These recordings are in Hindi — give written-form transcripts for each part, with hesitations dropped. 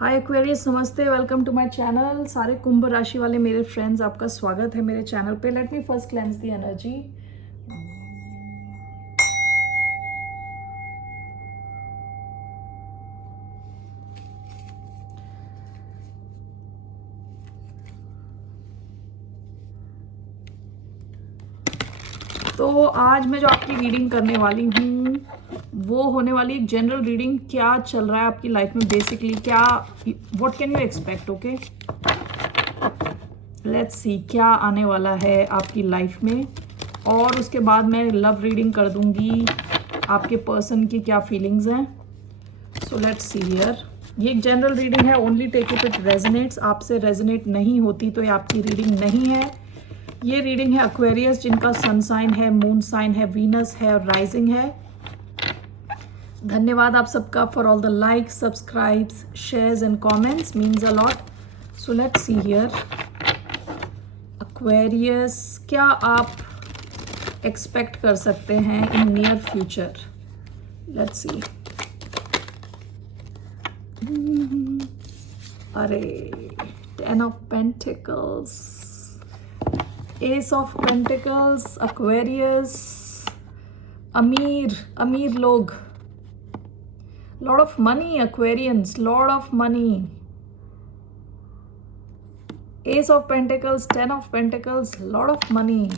हाय एक्वेरियस, नमस्ते, वेलकम टू माय चैनल। सारे कुंभ राशि वाले मेरे फ्रेंड्स, आपका स्वागत है मेरे चैनल पे। Let me first cleanse the energy. तो आज मैं जो आपकी रीडिंग करने वाली हूँ वो होने वाली एक जनरल रीडिंग। क्या चल रहा है आपकी लाइफ में, बेसिकली क्या, what can you expect. Okay, let's सी क्या आने वाला है आपकी लाइफ में। और उसके बाद मैं लव रीडिंग कर दूंगी, आपके पर्सन की क्या फीलिंग्स हैं। So let's see here. ये एक जनरल रीडिंग है, only take it it resonates. आपसे रेजोनेट नहीं होती तो ये आपकी रीडिंग नहीं है। ये रीडिंग है एक्वेरियस, जिनका सन साइन है, मून साइन है, वीनस है और राइजिंग है। धन्यवाद आप सबका for all the likes, subscribes, shares and comments, means a lot. So let's see here Aquarius, क्या आप एक्सपेक्ट कर सकते हैं in near future. Let's see. अरे, 10 of pentacles, S of pentacles, Aquarius, अमीर लोग, lot of money, Aquarians, lot of money, S of pentacles, 10 of pentacles, lot of money.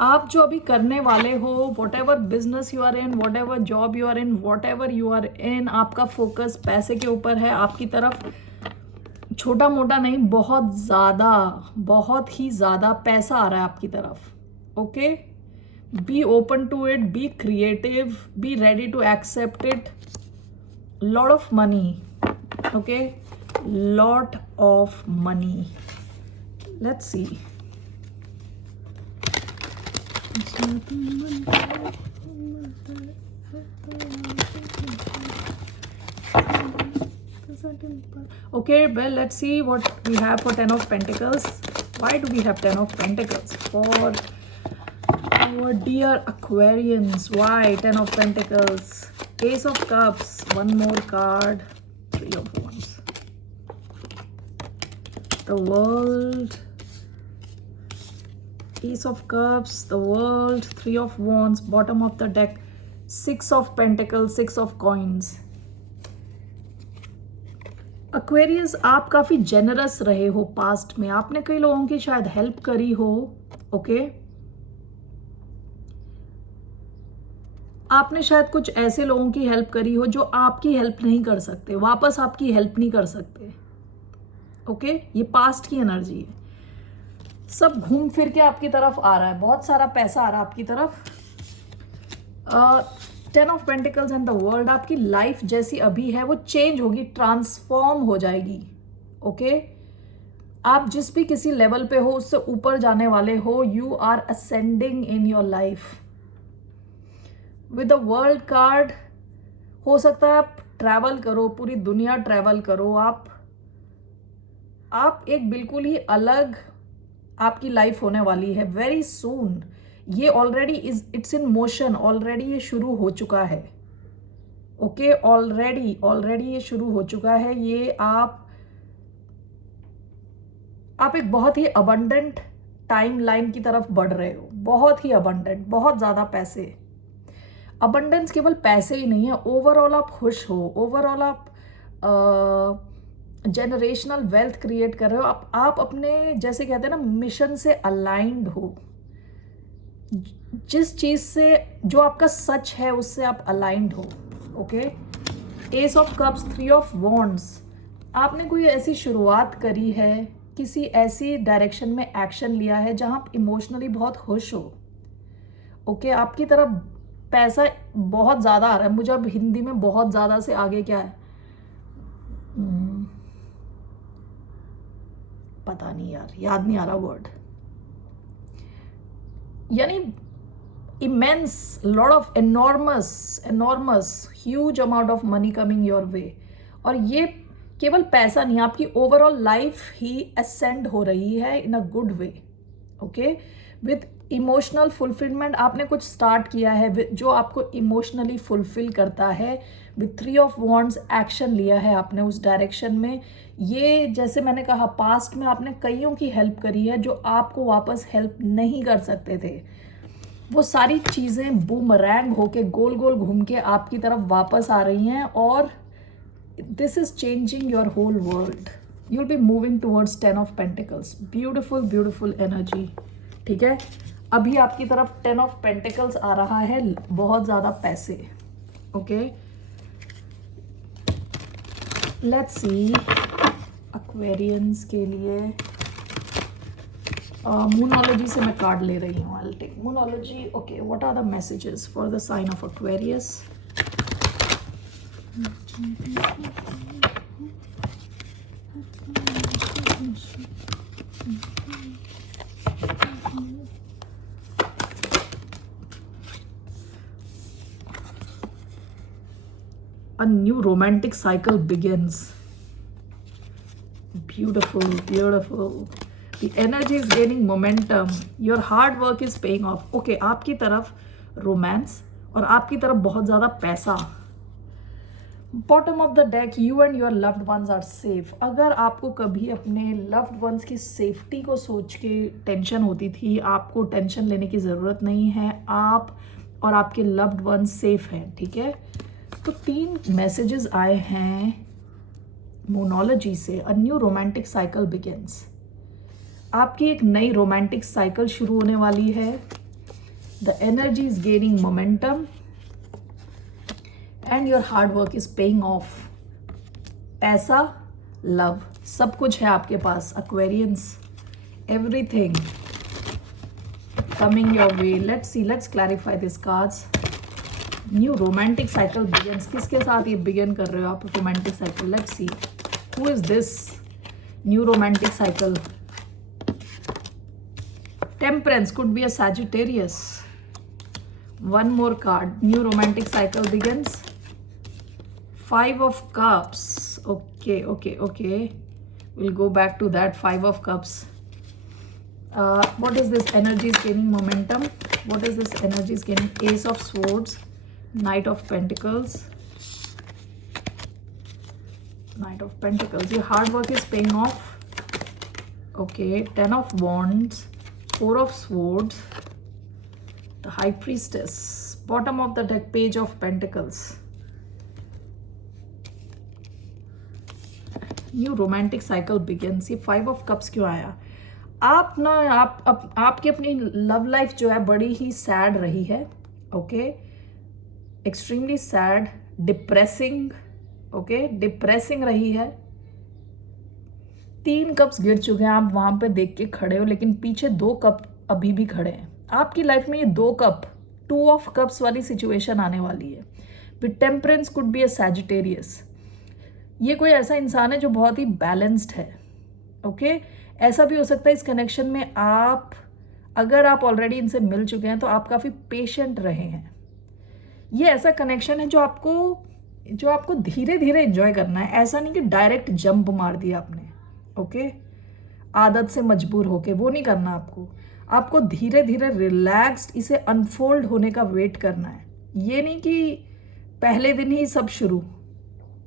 आप जो अभी करने वाले हो, whatever business you are in, whatever job you are in, whatever you are in, आपका फोकस पैसे के ऊपर है। आपकी तरफ छोटा मोटा नहीं, बहुत ही ज़्यादा पैसा आ रहा है आपकी तरफ। Okay, be open to it, be creative, be ready to accept it. Lot of money, okay, lot of money. Let's see. Okay, well, let's see what we have for 10 of Pentacles. Why do we have 10 of Pentacles? For our dear Aquarians, why 10 of Pentacles? Ace of Cups, one more card, 3 of Wands. The World, Ace of Cups, the World, 3 of Wands, bottom of the deck, 6 of Pentacles, 6 of Coins. Aquarius, आप काफ़ी जेनरस रहे हो पास्ट में। आपने कई लोगों की शायद हेल्प करी हो। ओके, आपने शायद कुछ ऐसे लोगों की हेल्प करी हो जो आपकी हेल्प नहीं कर सकते, वापस आपकी हेल्प नहीं कर सकते। ओके, ये पास्ट की एनर्जी है। सब घूम फिर के आपकी तरफ आ रहा है, बहुत सारा पैसा आ रहा है आपकी तरफ। 10 of pentacles and the world, आपकी लाइफ जैसी अभी है वो चेंज होगी, ट्रांसफॉर्म हो जाएगी। ओके, आप जिस भी किसी लेवल पे हो उससे ऊपर जाने वाले हो। You are ascending in your life with the world card. हो सकता है आप ट्रैवल करो, पूरी दुनिया ट्रैवल करो। आप एक बिल्कुल ही अलग आपकी लाइफ होने वाली है वेरी सून। ये already it's in motion, already ये शुरू हो चुका है। ओके, ऑलरेडी ये शुरू हो चुका है। ये आप एक बहुत ही अबंडेंट टाइम लाइन की तरफ बढ़ रहे हो, बहुत ही अबंडेंट, बहुत ज़्यादा पैसे। अबंडेंस केवल पैसे ही नहीं है, ओवरऑल आप खुश हो, ओवरऑल आप जनरेशनल वेल्थ क्रिएट कर रहे हो। आप अपने, जैसे कहते हैं ना, मिशन से अलाइंड हो। जिस चीज़ से, जो आपका सच है, उससे आप अलाइंड हो। Okay, S of cups, 3 of wands, आपने कोई ऐसी शुरुआत करी है, किसी ऐसी डायरेक्शन में एक्शन लिया है जहां आप इमोशनली बहुत खुश हो। ओके, आपकी तरफ पैसा बहुत ज़्यादा आ रहा है। मुझे अब हिंदी में बहुत ज़्यादा से आगे क्या है पता नहीं यार, याद नहीं आ रहा वर्ड। यानी immense, lot of enormous huge amount of money coming your way। और ये केवल पैसा नहीं, आपकी ओवरऑल लाइफ ही असेंड हो रही है in a good way. Okay, with emotional fulfilment, आपने कुछ स्टार्ट किया है जो आपको इमोशनली फुलफिल करता है। विथ 3 ऑफ वॉन्ड्स एक्शन लिया है आपने उस डायरेक्शन में। ये जैसे मैंने कहा पास्ट में आपने कईयों की हेल्प करी है जो आपको वापस हेल्प नहीं कर सकते थे। वो सारी चीज़ें बूमरैंग होके गोल गोल घूम के आपकी तरफ वापस आ रही हैं और this is changing your whole world. You will be moving towards 10 of pentacles. Beautiful beautiful energy. ठीक है, अभी आपकी तरफ 10 ऑफ पेंटिकल्स आ रहा है, बहुत ज़्यादा पैसे। ओके, लेट्स सी एक्वेरियंस के लिए मूनोलॉजी से मैं कार्ड ले रही हूँ। I will take moonology. Okay, what are the messages for the sign of Aquarius? A new romantic cycle begins. Beautiful, beautiful. The energy is gaining momentum. Your hard work is paying off. Okay, आपकी तरफ रोमांस और आपकी तरफ बहुत ज़्यादा पैसा। Bottom of the deck, you and your loved ones are safe. अगर आपको कभी अपने लव्ड वंस की सेफ्टी को सोच के टेंशन होती थी, आपको टेंशन लेने की ज़रूरत नहीं है। आप और आपके लव्ड वंस सेफ हैं। ठीक है, तो 3 मैसेजेस आए हैं मोनोलॉजी से। A new romantic cycle begins. आपकी एक नई रोमांटिक साइकिल शुरू होने वाली है। The energy is gaining momentum and your hard work is paying off. पैसा, लव, सब कुछ है आपके पास। Aquarians, everything coming your way. Let's see, let's clarify this cards. New romantic cycle begins. किसके साथ ये बिगिन कर रहे हो आप romantic cycle? Let's see who is this new romantic cycle. Temperance, could be a Sagittarius. One more card, new romantic cycle begins. 5 of cups. Okay, we'll go back to that 5 of cups. What is this? Energy is gaining momentum. What is this? Energy is gaining Ace of Swords, Knight of Pentacles, Knight of Pentacles. Your hard work is paying off. Okay, 10 of Wands, 4 of Swords, the High Priestess. Bottom of the deck, Page of Pentacles. New romantic cycle begins. ये 5 ऑफ कप्स क्यों आया? आप ना आपकी अपनी लव लाइफ जो है बड़ी ही सैड रही है। Okay, extremely sad, depressing. Okay, depressing रही है। 3 कप्स गिर चुके हैं, आप वहां पे देख के खड़े हो, लेकिन पीछे 2 कप अभी भी खड़े हैं। आपकी लाइफ में ये 2 कप, 2 ऑफ कप्स वाली सिचुएशन आने वाली है। With temperance, could be a Sagittarius. ये कोई ऐसा इंसान है जो बहुत ही बैलेंस्ड है। ओके, ऐसा भी हो सकता है इस कनेक्शन में अगर आप ऑलरेडी इनसे मिल चुके हैं तो आप काफ़ी पेशेंट रहे हैं। ये ऐसा कनेक्शन है जो आपको धीरे धीरे एंजॉय करना है। ऐसा नहीं कि डायरेक्ट जंप मार दिया आपने। ओके, आदत से मजबूर होके वो नहीं करना आपको धीरे धीरे रिलैक्स्ड इसे अनफोल्ड होने का वेट करना है। ये नहीं कि पहले दिन ही सब शुरू।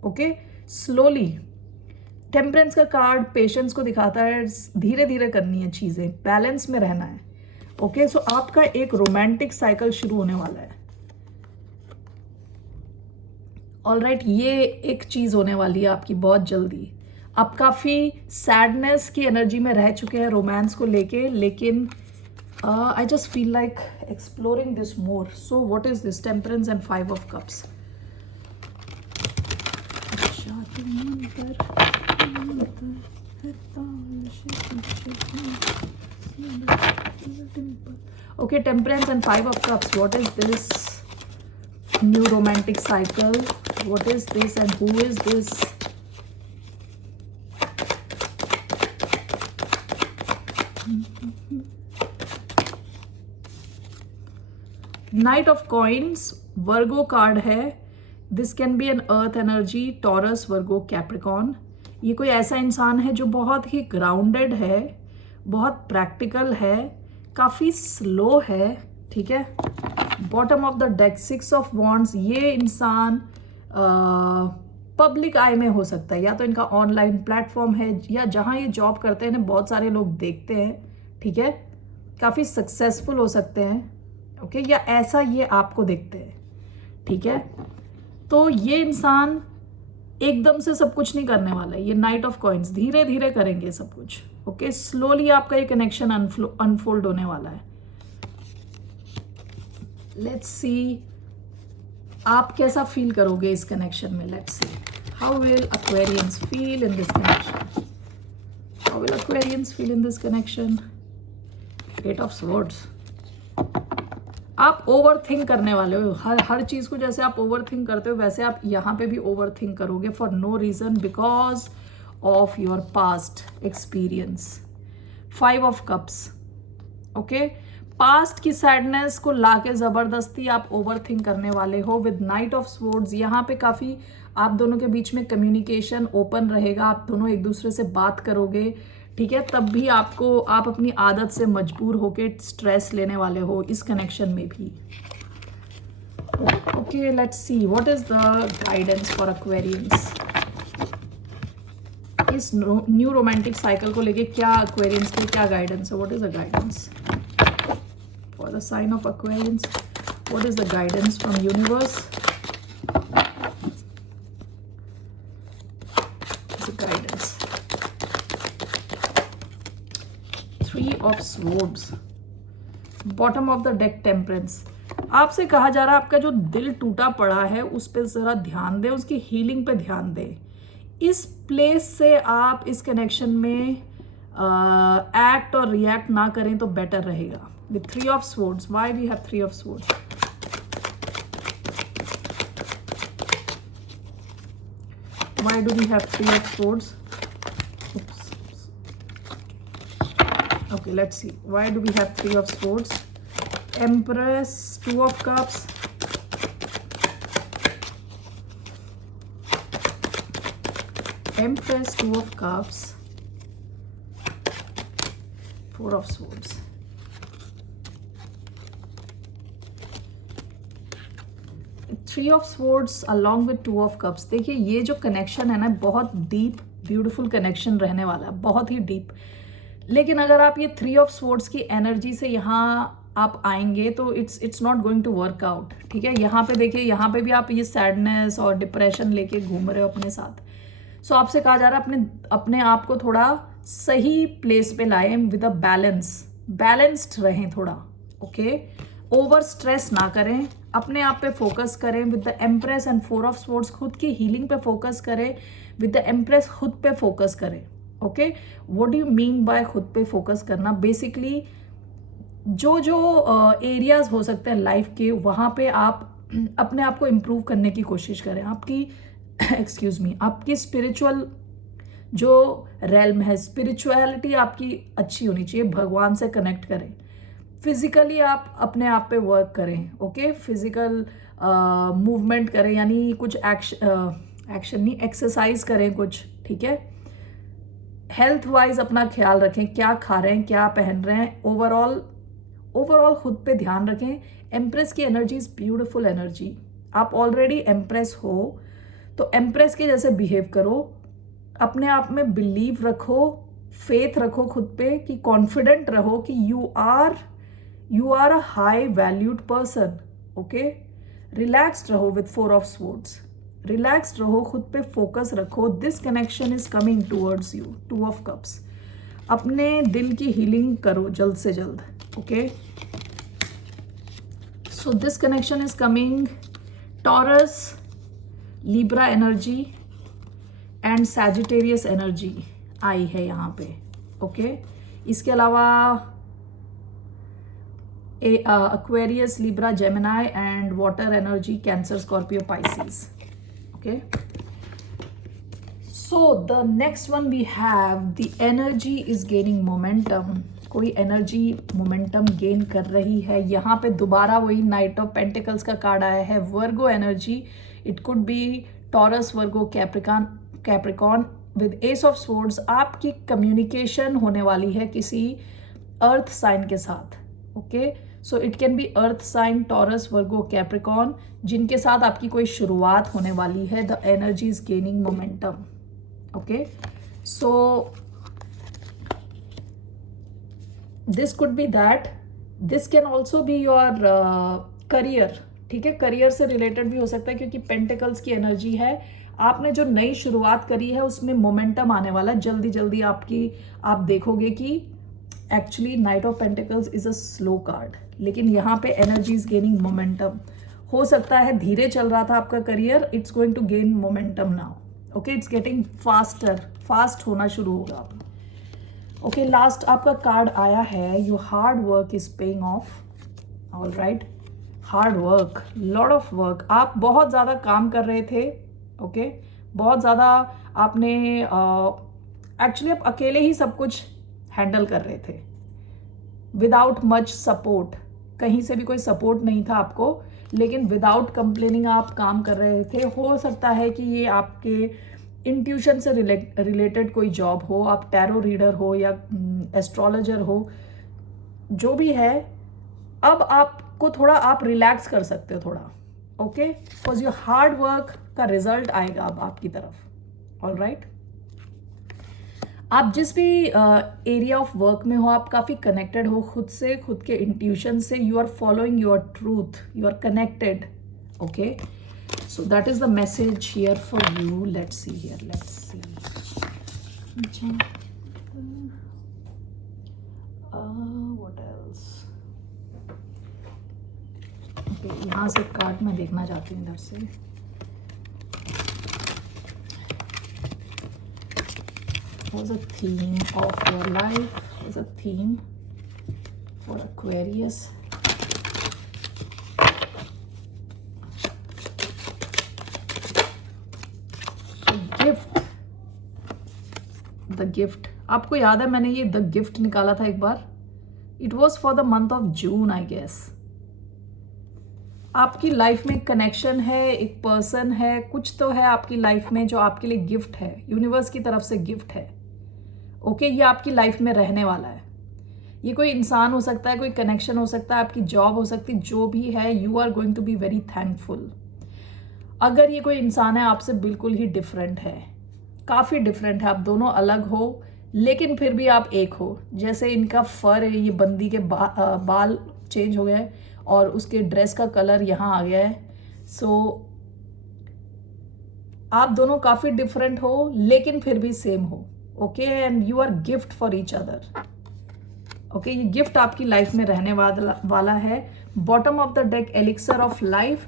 Okay, slowly. टेम्परेंस का कार्ड पेशेंस को दिखाता है, धीरे धीरे करनी है चीज़ें, बैलेंस में रहना है। ओके, सो आपका एक रोमांटिक साइकिल शुरू होने वाला है। ऑलराइट, ये एक चीज़ होने वाली है आपकी बहुत जल्दी। आप काफ़ी सैडनेस की एनर्जी में रह चुके हैं रोमांस को लेके, लेकिन I just feel like exploring this more. So what is this? Temperance and 5 of cups. Okay, temperance and 5 of cups. What is this new romantic cycle? What is this and who is this? Knight of Coins, Virgo card है। This can be an earth energy, Taurus, Virgo, Capricorn. ये कोई ऐसा इंसान है जो बहुत ही ग्राउंडेड है, बहुत प्रैक्टिकल है, काफ़ी स्लो है, ठीक है। Bottom of the deck 6 of wands, ये इंसान पब्लिक आई में हो सकता है, या तो इनका ऑनलाइन प्लेटफॉर्म है या जहाँ ये जॉब करते हैं बहुत सारे लोग देखते हैं, ठीक है। काफ़ी सक्सेसफुल हो सकते हैं, ओके, या ऐसा ये आपको देखते हैं, ठीक है। तो ये इंसान एकदम से सब कुछ नहीं करने वाला है, ये नाइट ऑफ कॉइन्स धीरे धीरे करेंगे सब कुछ, ओके। स्लोली आपका ये कनेक्शन अनफोल्ड होने वाला है। लेट्स सी आप कैसा फील करोगे इस कनेक्शन में। Let's see how will Aquarians feel in this connection, how will Aquarians feel in this connection. 8 of swords, आप ओवर थिंक करने वाले हो, हर चीज़ को जैसे आप ओवर थिंक करते हो वैसे आप यहाँ पे भी ओवर थिंक करोगे for no reason, because of your past experience. 5 of cups, okay. Past की सैडनेस को लाके ज़बरदस्ती आप ओवर थिंक करने वाले हो विद नाइट ऑफ स्वॉर्ड्स। यहाँ पे काफ़ी आप दोनों के बीच में कम्युनिकेशन ओपन रहेगा, आप दोनों एक दूसरे से बात करोगे, ठीक है। तब भी आप अपनी आदत से मजबूर होके स्ट्रेस लेने वाले हो इस कनेक्शन में भी, okay. Let's see what is the guidance for Aquarians. इस न्यू रोमांटिक साइकिल को लेके क्या एक्वेरियंस के क्या गाइडेंस है, what is the guidance for the sign of Aquarians, what is the guidance from universe, guidance. 3 of swords, bottom of the deck temperance. आपसे कहा जा रहा है आपका जो दिल टूटा पड़ा है उस पर जरा ध्यान दें, उसकी हीलिंग पे ध्यान दें। इस प्लेस से आप इस कनेक्शन में एक्ट और रिएक्ट ना करें तो बेटर रहेगा। With 3 of swords, why we have 3 of swords, why do we have 3 of swords. Okay, let's see. Why do we have 3 of swords? Empress, 2 of cups. Empress, 2 of cups. 4 of swords. Three of swords along with 2 of cups. देखिए ये जो कनेक्शन है ना बहुत डीप ब्यूटीफुल कनेक्शन रहने वाला है, बहुत ही डीप। लेकिन अगर आप ये 3 ऑफ स्वॉर्ड्स की एनर्जी से यहाँ आप आएंगे तो it's not going to work out, ठीक है। यहाँ पे देखिए, यहाँ पे भी आप ये सैडनेस और डिप्रेशन लेके घूम रहे हो अपने साथ। सो आपसे कहा जा रहा है अपने आप को थोड़ा सही प्लेस पे लाएं विद अ बैलेंस्ड रहें थोड़ा, ओके। ओवर स्ट्रेस ना करें, अपने आप पे फोकस करें with the empress and 4 of swords. खुद की हीलिंग पे फोकस करें विद द एम्प्रेस, खुद पे फोकस करें, okay. What do you mean by खुद पे फोकस करना? बेसिकली जो एरियाज हो सकते हैं लाइफ के, वहाँ पे आप अपने आप को इम्प्रूव करने की कोशिश करें। आपकी एक्सक्यूज मी, आपकी स्पिरिचुअल जो रेल्म है, स्पिरिचुअलिटी आपकी अच्छी होनी चाहिए, भगवान से कनेक्ट करें। फिजिकली आप अपने आप पे वर्क करें, ओके। फिजिकल मूवमेंट करें, यानी कुछ एक्शन नहीं, एक्सरसाइज करें कुछ, ठीक है। हेल्थ वाइज अपना ख्याल रखें, क्या खा रहे हैं, क्या पहन रहे हैं, ओवरऑल खुद पे ध्यान रखें। एम्प्रेस की एनर्जी इज ब्यूटिफुल एनर्जी। आप ऑलरेडी एम्प्रेस हो तो एम्प्रेस के जैसे बिहेव करो, अपने आप में बिलीव रखो, फेथ रखो खुद पे, कि कॉन्फिडेंट रहो कि you are a high valued person, okay. Relaxed रहो विद 4 ऑफ स्वॉर्ड्स, रिलैक्स्ड रहो, खुद पे फोकस रखो। This connection is coming towards you, 2 of cups. अपने दिल की हीलिंग करो जल्द से जल्द, okay. So this connection is coming Taurus, Libra energy and Sagittarius energy आई है यहाँ पे, ओके। इसके अलावा Aquarius, Libra, Gemini and water energy, Cancer, Scorpio, Pisces. Okay. So the next one we have the energy is gaining momentum. कोई एनर्जी मोमेंटम गेन कर रही है। यहाँ पे दोबारा वही नाइट ऑफ पेंटिकल्स का कार्ड आया है, Virgo energy. It could be Taurus, Virgo, Capricorn with ace of swords. आपकी कम्युनिकेशन होने वाली है किसी अर्थ साइन के साथ, okay, so it can be earth sign, Taurus, Virgo, Capricorn, जिनके साथ आपकी कोई शुरुआत होने वाली है. The energy is gaining momentum. Okay, so this could be that. This can also be your career. ठीक है, करियर से रिलेटेड भी हो सकता है क्योंकि पेंटिकल्स की एनर्जी है. आपने जो नई शुरुआत करी है उसमें मोमेंटम आने वाला है जल्दी जल्दी आपकी. आप देखोगे कि actually night of pentacles is a slow card, लेकिन यहाँ पे एनर्जी इज गेनिंग मोमेंटम. हो सकता है धीरे चल रहा था आपका career, it's going to gain momentum now. Okay, it's getting faster, fast होना शुरू होगा आप. ओके, लास्ट आपका कार्ड आया है, your hard work is paying of. All right, hard work, lot of work. आप बहुत ज़्यादा काम कर रहे थे. ओके, बहुत ज़्यादा आपने एक्चुअली आप अकेले ही सब कुछ हैंडल कर रहे थे विदाउट मच सपोर्ट. कहीं से भी कोई सपोर्ट नहीं था आपको, लेकिन विदाउट कंप्लेनिंग आप काम कर रहे थे. हो सकता है कि ये आपके इंट्यूशन से रिलेटेड कोई जॉब हो, आप टैरो रीडर हो या एस्ट्रोलॉजर हो, जो भी है. अब आपको थोड़ा आप रिलैक्स कर सकते हो थोड़ा. Okay, because your hard work का रिजल्ट आएगा अब आपकी तरफ. ऑल राइट, आप जिस भी एरिया ऑफ वर्क में हो, आप काफ़ी कनेक्टेड हो खुद से, खुद के इंट्यूशन से. You are following your truth, you are connected. Okay, so that is the message here for you. Let's see here, let's see. What else. Okay, यहाँ से कार्ड मैं देखना चाहती हूँ इधर से. What's the theme of your life? What's the theme for Aquarius? Gift. The gift. आपको याद है मैंने ये द गिफ्ट निकाला था एक बार. It was for the month of June I guess. आपकी लाइफ में एक कनेक्शन है, एक पर्सन है, कुछ तो है आपकी लाइफ में जो आपके लिए गिफ्ट है, यूनिवर्स की तरफ से गिफ्ट है. ओके, ये आपकी लाइफ में रहने वाला है. ये कोई इंसान हो सकता है, कोई कनेक्शन हो सकता है, आपकी जॉब हो सकती है, जो भी है, you are going to be very thankful. अगर ये कोई इंसान है आपसे बिल्कुल ही डिफरेंट है, काफ़ी डिफरेंट है, आप दोनों अलग हो लेकिन फिर भी आप एक हो. जैसे इनका फर है, ये बंदी के बाल चेंज हो गए हैं और उसके ड्रेस का कलर यहाँ आ गया है. सो आप दोनों काफ़ी डिफरेंट हो लेकिन फिर भी सेम हो. Okay, and you are gift for each other. Okay, ये गिफ्ट आपकी लाइफ में रहने वाला है. Bottom of the deck, elixir of life.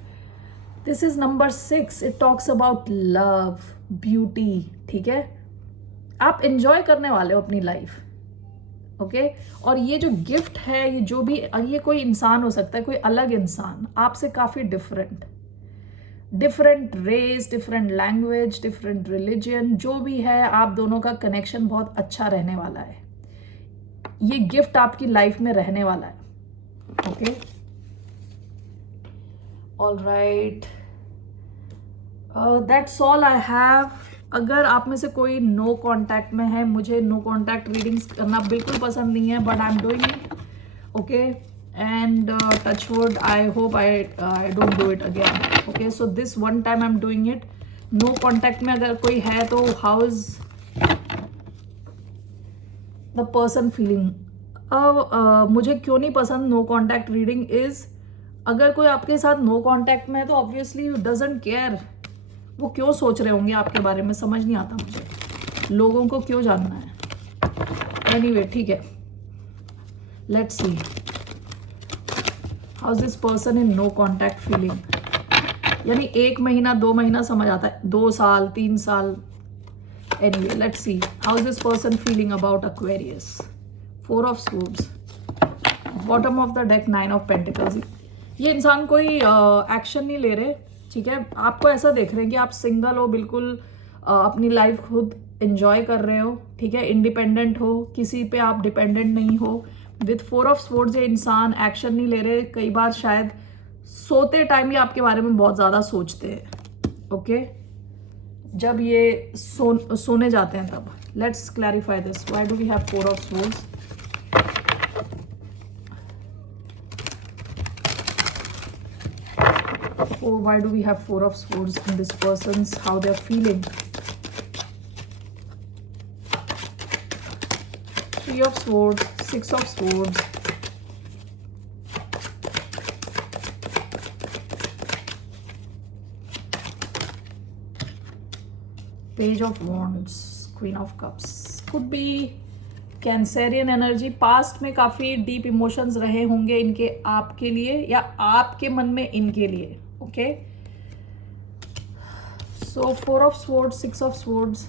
This is number 6. It talks about love, beauty. ठीक है, आप इंजॉय करने वाले हो अपनी लाइफ. ओके, और ये जो गिफ्ट है, ये जो भी, ये कोई इंसान हो सकता है, कोई अलग इंसान आपसे काफ़ी different, different race, different language, different religion, जो भी है, आप दोनों का कनेक्शन बहुत अच्छा रहने वाला है. ये गिफ्ट आपकी लाइफ में रहने वाला है. Okay, all right, that's all I have. अगर आप में से कोई नो कांटेक्ट में है, मुझे नो कांटेक्ट रीडिंग्स करना बिल्कुल पसंद नहीं है, but I am doing it. Okay, and touch wood, I hope I don't do it again. Okay, so this one time I'm doing it. No contact में अगर कोई है तो how is the person feeling? मुझे क्यों नहीं पसंद no contact reading is, अगर कोई आपके साथ no contact में है तो obviously doesn't care. वो क्यों सोच रहे होंगे आपके बारे में, समझ नहीं आता मुझे, लोगों को क्यों जानना है. Anyway, ठीक है, let's see. How is this person in no contact feeling. यानी 1 महीना 2 महीना समझ आता है, 2 साल 3 साल. Anyway, let's see how is this person feeling about Aquarius. 4 of swords, bottom of the deck, 9 of pentacles. ये इंसान कोई एक्शन नहीं ले रहे. ठीक है, आपको ऐसा देख रहे हैं कि आप सिंगल हो, बिल्कुल अपनी लाइफ खुद एंजॉय कर रहे हो. ठीक है, इंडिपेंडेंट हो, किसी पे आप डिपेंडेंट नहीं हो. विथ 4 ऑफ स्वॉर्ड्स ये इंसान एक्शन नहीं ले रहे. कई बार शायद सोते टाइम ही आपके बारे में बहुत ज़्यादा सोचते हैं. ओके, जब ये सोने जाते हैं तब. Let's clarify this. Why do we have 4 of swords? Why do we have Four of Swords in this person's, how they're feeling? Three of Swords, Six of Swords, Page of Wands, Queen of Cups. Could be Cancerian energy. Past में काफ़ी डीप इमोशंस रहे होंगे इनके आपके लिए या आपके मन में इनके लिए. Okay, so four of swords, six of swords,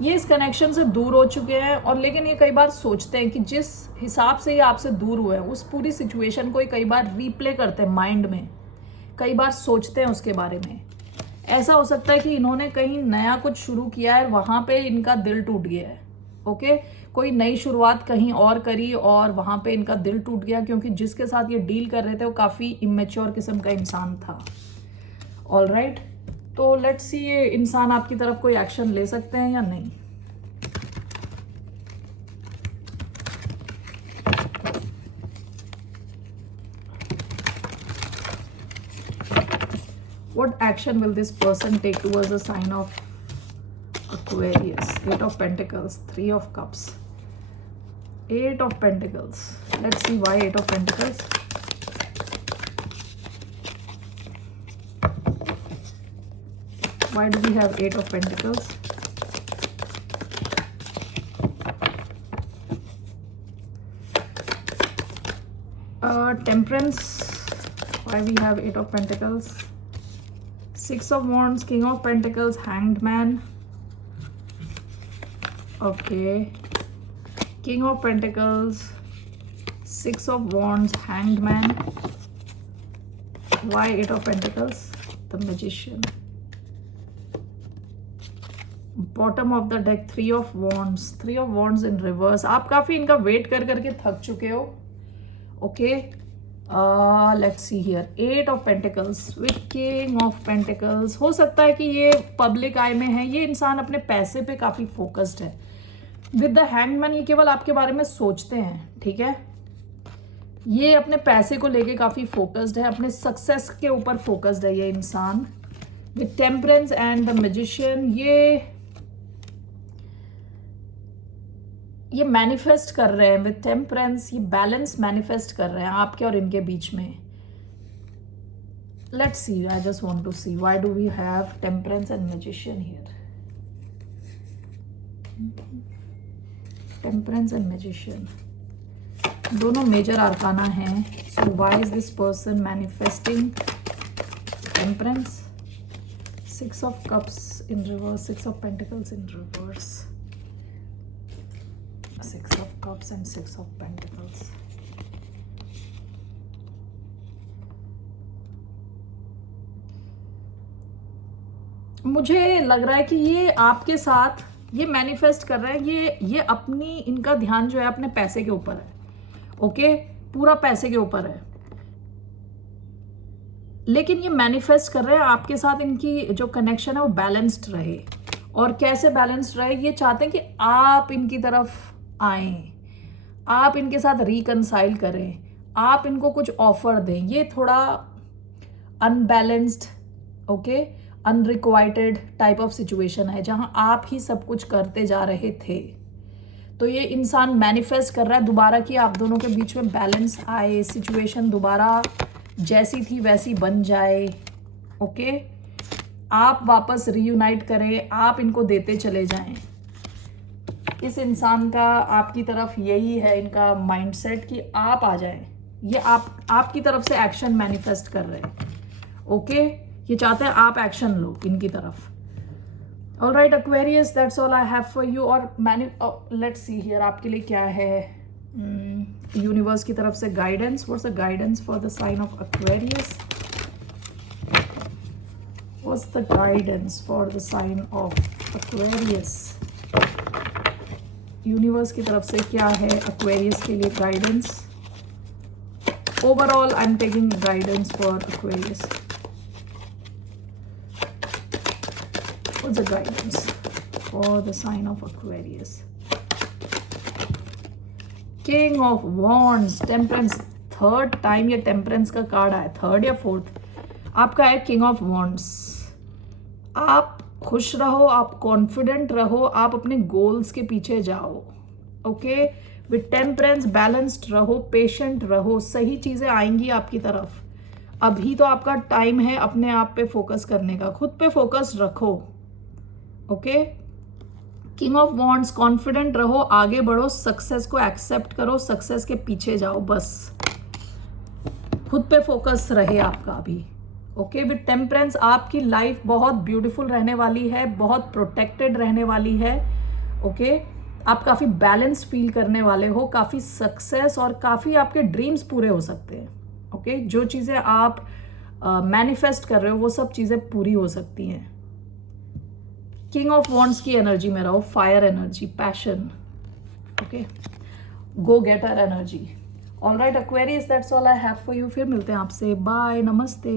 ये इस कनेक्शन से दूर हो चुके हैं. और लेकिन ये कई बार सोचते हैं कि जिस हिसाब से ये आपसे दूर हुए हैं उस पूरी सिचुएशन को ये कई बार रीप्ले करते हैं माइंड में, कई बार सोचते हैं उसके बारे में. ऐसा हो सकता है कि इन्होंने कहीं नया कुछ शुरू किया है, वहाँ पे इनका दिल टूट गया है. ओके, कोई नई शुरुआत कहीं और करी और वहाँ पे इनका दिल टूट गया, क्योंकि जिसके साथ ये डील कर रहे थे वो काफ़ी इमेच्योर किस्म का इंसान था. ऑल राइट, तो लेट्स सी ये इंसान आपकी तरफ कोई एक्शन ले सकते हैं या नहीं. What action will this person take towards the sign of Aquarius? Eight of Pentacles, Three of Cups, Eight of Pentacles. Let's see why Eight of Pentacles. Why do we have Eight of Pentacles? Temperance. Why we have Eight of Pentacles? Six of Wands, King of Pentacles, Hanged Man. Okay, King of Pentacles, Six of Wands, Hanged Man. Why Eight of Pentacles? The Magician. Bottom of the deck, Three of Wands, Three of Wands in reverse. आप काफी इनका वेट कर करके थक चुके हो. Okay, let's see here. Eight of pentacles with king of pentacles. हो सकता है कि ये पब्लिक आई में है. ये इंसान अपने पैसे पे काफ़ी फोकस्ड है. विद द हैंगमैन ये केवल आपके बारे में सोचते हैं. ठीक है, ये अपने पैसे को लेके काफ़ी फोकस्ड है, अपने सक्सेस के ऊपर फोकस्ड है ये इंसान. With temperance and the magician ये मैनिफेस्ट कर रहे हैं. विद टेम्परेंस ये बैलेंस मैनिफेस्ट कर रहे हैं आपके और इनके बीच में. Let's see, I just want to see why do we have temperance and magician here. Temperance and magician दोनों मेजर आर्काना हैं. So why is this person manifesting temperance? Six of cups in reverse, six of pentacles in reverse, Six of Cups and Six of Pentacles. मुझे लग रहा है कि ये आपके साथ ये मैनिफेस्ट कर रहे हैं. ये अपनी इनका ध्यान जो है अपने पैसे के ऊपर है. ओके, पूरा पैसे के ऊपर है. लेकिन ये मैनिफेस्ट कर रहे हैं आपके साथ इनकी जो कनेक्शन है वो बैलेंस्ड रहे. और कैसे बैलेंस्ड रहे? ये चाहते हैं कि आप इनकी तरफ आए, आप इनके साथ रिकनसाइल करें, आप इनको कुछ ऑफर दें. ये थोड़ा unbalanced, okay, unrequited type of situation है जहां आप ही सब कुछ करते जा रहे थे. तो ये इंसान मैनिफेस्ट कर रहा है दोबारा कि आप दोनों के बीच में बैलेंस आए, सिचुएशन दोबारा जैसी थी वैसी बन जाए. ओके, आप वापस रीयूनाइट करें, आप इनको देते चले जाएं. इस इंसान का आपकी तरफ यही है इनका माइंडसेट कि आप आ जाएं. ये आपकी तरफ से एक्शन मैनिफेस्ट कर रहे हैं. ओके, ये चाहते हैं आप एक्शन लो इनकी तरफ. All right Aquarius, that's all I have for you. और लेट्स सी हियर आपके लिए क्या है यूनिवर्स की तरफ से guidance. What's the guidance for the sign of Aquarius? What's the guidance for the sign of Aquarius? Universe की तरफ से क्या है एक्वेरियस के लिए guidance? Overall I am taking guidance for Aquarius. What's the guidance for the sign of Aquarius? King of wands, temperance. Third time ये टेम्परेंस का कार्ड आया, थर्ड या फोर्थ. आपका है किंग ऑफ वॉन्ड्स। आप खुश रहो, आप कॉन्फिडेंट रहो, आप अपने गोल्स के पीछे जाओ। ओके, विद टेम्परेंस, बैलेंस्ड रहो, पेशेंट रहो, सही चीज़ें आएंगी आपकी तरफ। अभी तो आपका टाइम है अपने आप पे फोकस करने का, खुद पे फोकस रखो। Okay, king of wands, confident रहो, आगे बढ़ो, सक्सेस को एक्सेप्ट करो, सक्सेस के पीछे जाओ, बस खुद पे फोकस रहे आपका अभी। ओके, विद टेम्परेंस, आपकी लाइफ बहुत ब्यूटीफुल रहने वाली है, बहुत प्रोटेक्टेड रहने वाली है। ओके, आप काफ़ी बैलेंस फील करने वाले हो, काफ़ी सक्सेस और काफ़ी आपके ड्रीम्स पूरे हो सकते हैं। ओके, जो चीज़ें आप मैनिफेस्ट कर रहे हो वो सब चीज़ें पूरी हो सकती हैं। किंग ऑफ वॉन्ड्स की एनर्जी में रहो, fire energy, passion, okay, go getter energy. Alright Aquarius, that's all I have for you. फिर मिलते हैं आपसे, बाय, नमस्ते।